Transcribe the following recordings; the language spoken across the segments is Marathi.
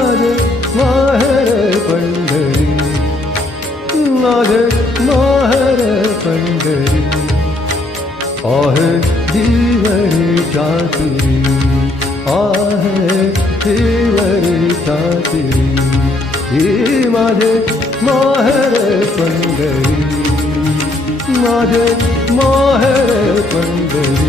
माझे माहेर पंढरी, माझे माहेर पंढरी. आहे जीवरीच्या तिरी, आहे जीवरीच्या तिरी. ही माझे माहेर पंढरी, माझे माहेर पंढरी.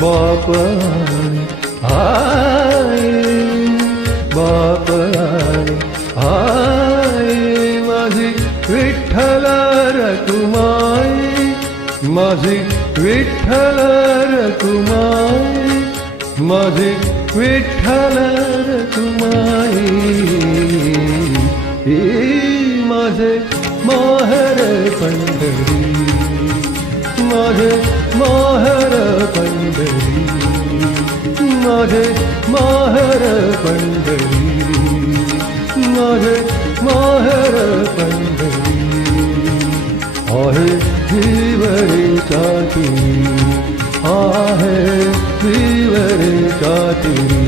बाप आणि आई, बाप आणि आई, माझी विठ्ठल रखुमाई, माझी विठ्ठल रखुमाई, माझी विठ्ठल रखुमाई. ही माझे माहेर पंढरी, माझे माहेर पंढरी, माझे माहेर पंढरी, माझे माहेर पंढरी. आहे जीवरीच्या तिरी, आहे जीवरीच्या तिरी.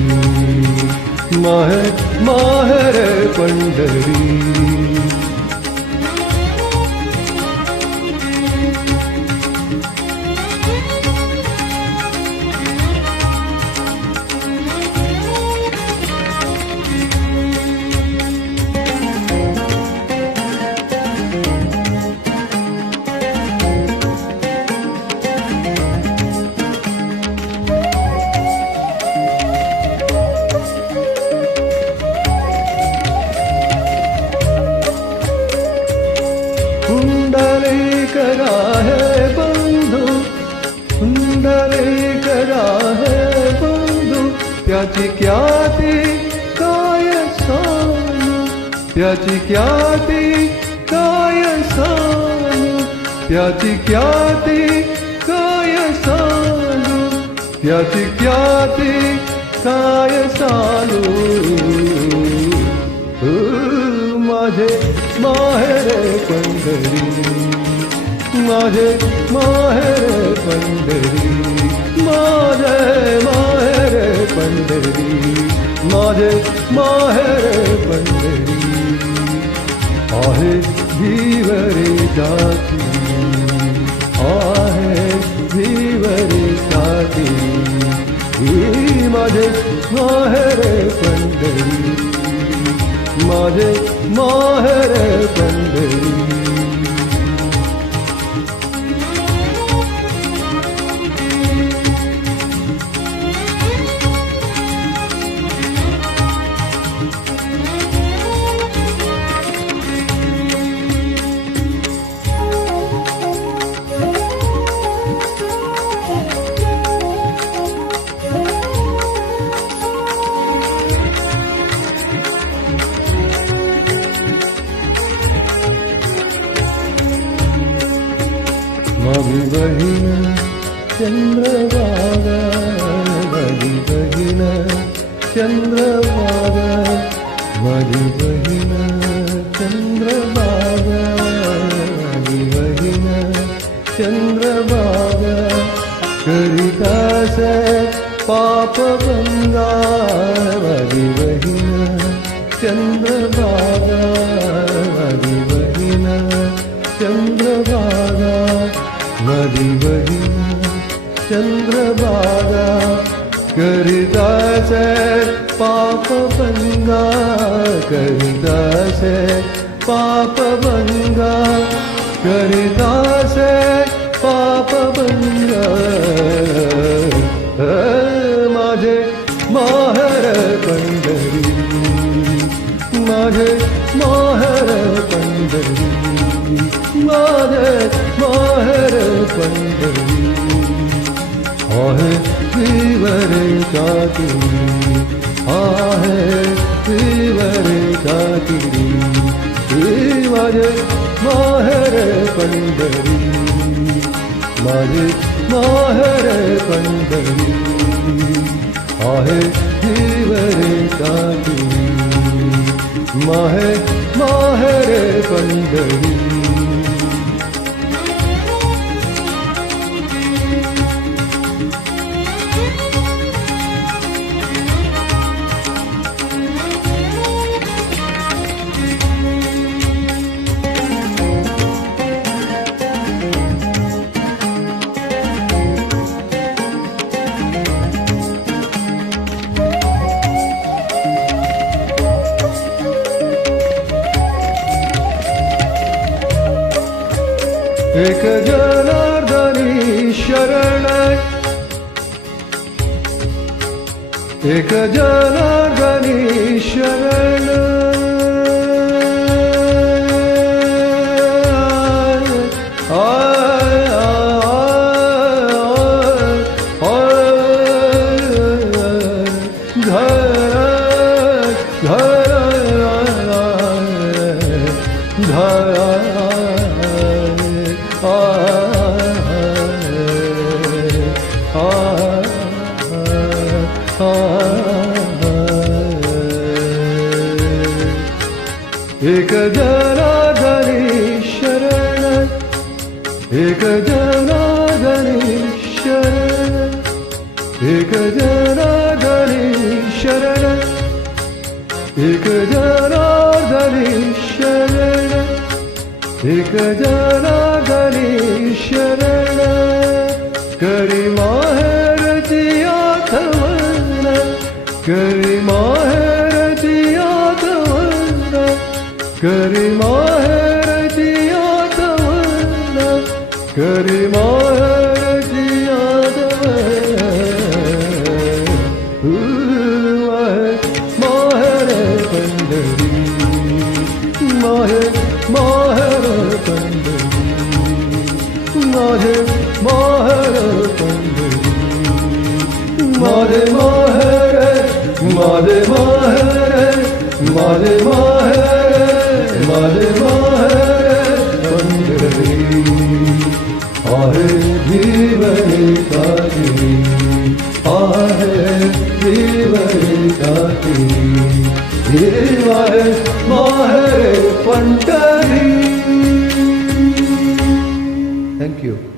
माहेर पंढरी. पुंडलीकरा है बंधू, पुंडलीकरा है बंधू. त्याची ख्याती काय सांगू, त्याची ख्याती काय सांगू, त्याची ख्याती काय सांगू, त्याची ख्याती काय सांगू. माझे माहेर पंढरी, माझे माहेर पंढरी, माझे माहेर पंढरी, माझे माहेर पंढरी. आहे जीवरीच्या तिरी, आहे जीवरीच्या तिरी. ही माझे माहेर पंढरी, माझे माहेर पंढरी. माझी बहीण चंद्रभागा, माझी बहीण चंद्रभागा, माझी बहीण चंद्रभागा, माझी बहीण चंद्रभागा. करितास पापभंगा, माझी बहीण चंद्रभागा, माझी बहीण चंद्रभागा, माझी बहीण चंद्रभागा. करितास पापभंगा, करितास पापभंगा, करितास पापभंगा. माझे माहेर पंढरी, माझे माहेर पंढरी, माझे माहेर पंढरी. आहे जीवरीच्या तिरी, आहे जीवरीच्या तिरी. माझे माहेर पंढरी, माझे माहेर पंढरी आहे जीव रेखाटी, माहेर पंढरी. एक जनार्दनी शरण, एक जनार्दनी शरण, एक जनार्दनी शरण, एक जनार्दनी शरण, एक जनार्दनी शरण, एक जनार्दनी शरण, एक जनार्दनी शरण. करी माहेरची आठवण, करी माहेरची आठवण, करी माहेरची आठवण, करी माहेरची आठवण. माहेर पंढरी, माहेर पंढरी, माझे माहेर पंढरी, माझे माहेर, माझे माहेर, माझे माहेर, माझे माहेर पंढरी आहे जीव रेखाटी, आहे जीव रेखाटी, जीव आहे माहेर पंढरी. Thank you.